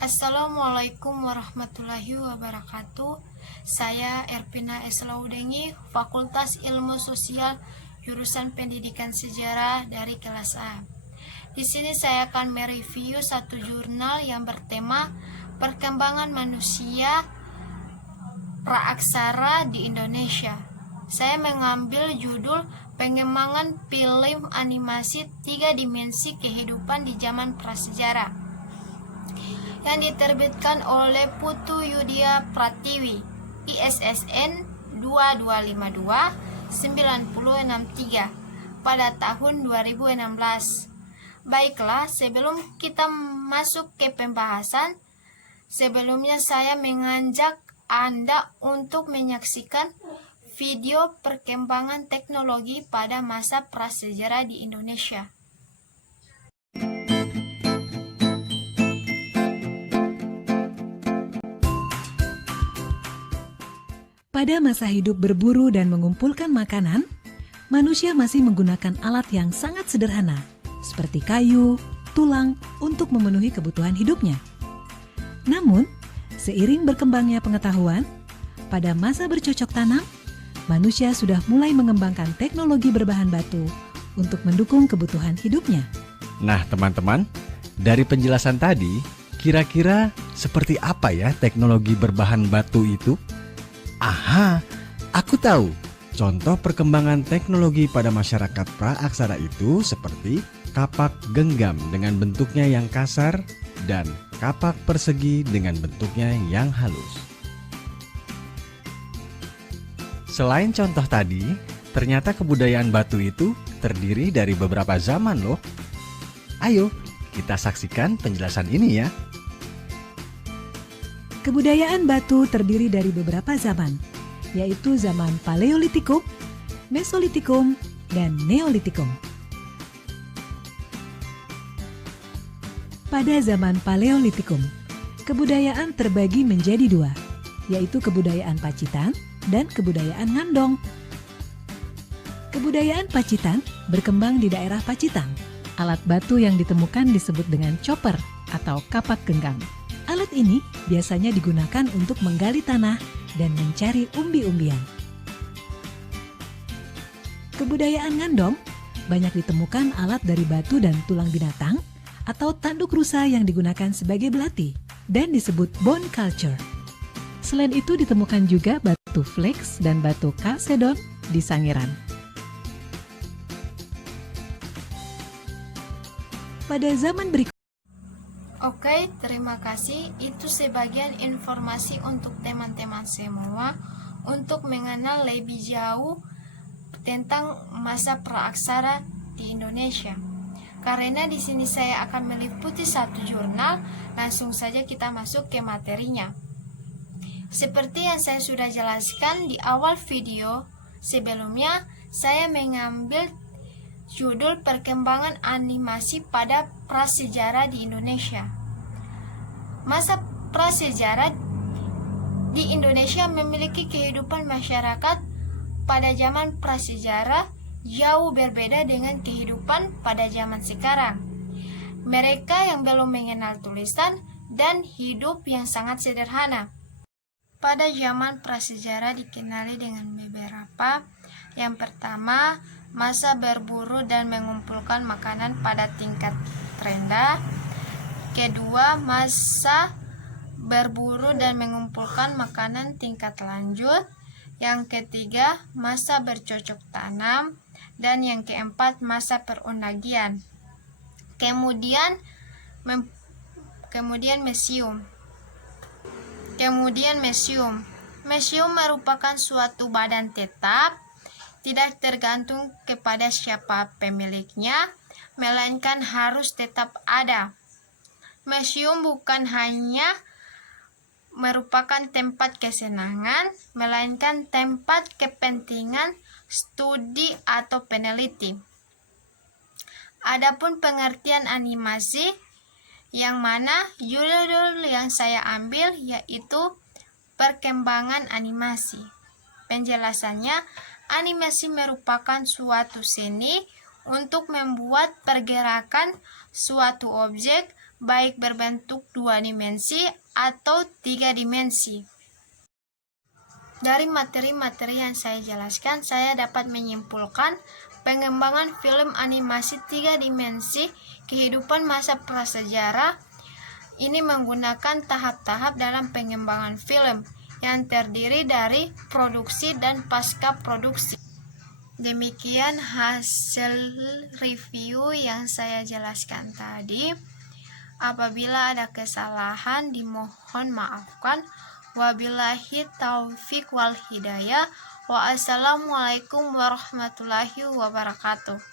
Assalamualaikum warahmatullahi wabarakatuh. Saya Erpina S. Laudengi, Fakultas Ilmu Sosial, jurusan Pendidikan Sejarah dari kelas A. Di sini saya akan mereview satu jurnal yang bertema Perkembangan Manusia Praaksara di Indonesia. Saya mengambil judul Pengembangan Film Animasi 3 Dimensi Kehidupan di Zaman Prasejarah yang diterbitkan oleh Putu Yudia Pratiwi, ISSN 2252-9063 pada tahun 2016. Baiklah, sebelum kita masuk ke pembahasan, sebelumnya saya mengajak Anda untuk menyaksikan video perkembangan teknologi pada masa prasejarah di Indonesia. Pada masa hidup berburu dan mengumpulkan makanan, manusia masih menggunakan alat yang sangat sederhana, seperti kayu, tulang, untuk memenuhi kebutuhan hidupnya. Namun, seiring berkembangnya pengetahuan, pada masa bercocok tanam, manusia sudah mulai mengembangkan teknologi berbahan batu untuk mendukung kebutuhan hidupnya. Nah, teman-teman, dari penjelasan tadi, kira-kira seperti apa ya teknologi berbahan batu itu? Aha, aku tahu. Contoh perkembangan teknologi pada masyarakat praaksara itu seperti kapak genggam dengan bentuknya yang kasar dan kapak persegi dengan bentuknya yang halus. Selain contoh tadi, ternyata kebudayaan batu itu terdiri dari beberapa zaman loh. Ayo, kita saksikan penjelasan ini ya. Kebudayaan batu terdiri dari beberapa zaman, yaitu zaman Paleolitikum, Mesolitikum, dan Neolitikum. Pada zaman Paleolitikum, kebudayaan terbagi menjadi dua, yaitu kebudayaan Pacitan dan kebudayaan Ngandong. Kebudayaan Pacitan berkembang di daerah Pacitan. Alat batu yang ditemukan disebut dengan chopper atau kapak genggam. Alat ini biasanya digunakan untuk menggali tanah dan mencari umbi-umbian. Kebudayaan Ngandong banyak ditemukan alat dari batu dan tulang binatang atau tanduk rusa yang digunakan sebagai belati dan disebut bone culture. Selain itu ditemukan juga batu fleks dan batu kalsedon di Sangiran. Pada zaman berikutnya, Oke, terima kasih. Itu sebagian informasi untuk teman-teman semua untuk mengenal lebih jauh tentang masa praaksara di Indonesia. Karena di sini saya akan meliputi satu jurnal, langsung saja kita masuk ke materinya. Seperti yang saya sudah jelaskan di awal video sebelumnya, saya mengambil judul Perkembangan Animasi pada Prasejarah di Indonesia. Masa prasejarah di Indonesia memiliki kehidupan masyarakat pada zaman prasejarah jauh berbeda dengan kehidupan pada zaman sekarang. Mereka yang belum mengenal tulisan dan hidup yang sangat sederhana. Pada zaman prasejarah dikenali dengan beberapa. Yang pertama, masa berburu dan mengumpulkan makanan pada tingkat rendah. Kedua, masa berburu dan mengumpulkan makanan tingkat lanjut. Yang ketiga, masa bercocok tanam. Dan yang keempat, masa perundagian. Kemudian mesium. Mesium merupakan suatu badan tetap, tidak tergantung kepada siapa pemiliknya, melainkan harus tetap ada. Museum bukan hanya merupakan tempat kesenangan, melainkan tempat kepentingan studi atau peneliti. Adapun pengertian animasi, yang mana judul yang saya ambil yaitu Perkembangan Animasi. Penjelasannya, animasi merupakan suatu seni untuk membuat pergerakan suatu objek baik berbentuk 2 dimensi atau 3 dimensi. Dari materi-materi yang saya jelaskan, saya dapat menyimpulkan pengembangan film animasi 3 dimensi kehidupan masa prasejarah ini menggunakan tahap-tahap dalam pengembangan film yang terdiri dari produksi dan pasca produksi. Demikian hasil review yang saya jelaskan tadi. Apabila ada kesalahan dimohon maafkan. Wabillahi taufik wal hidayah. Wassalamualaikum warahmatullahi wabarakatuh.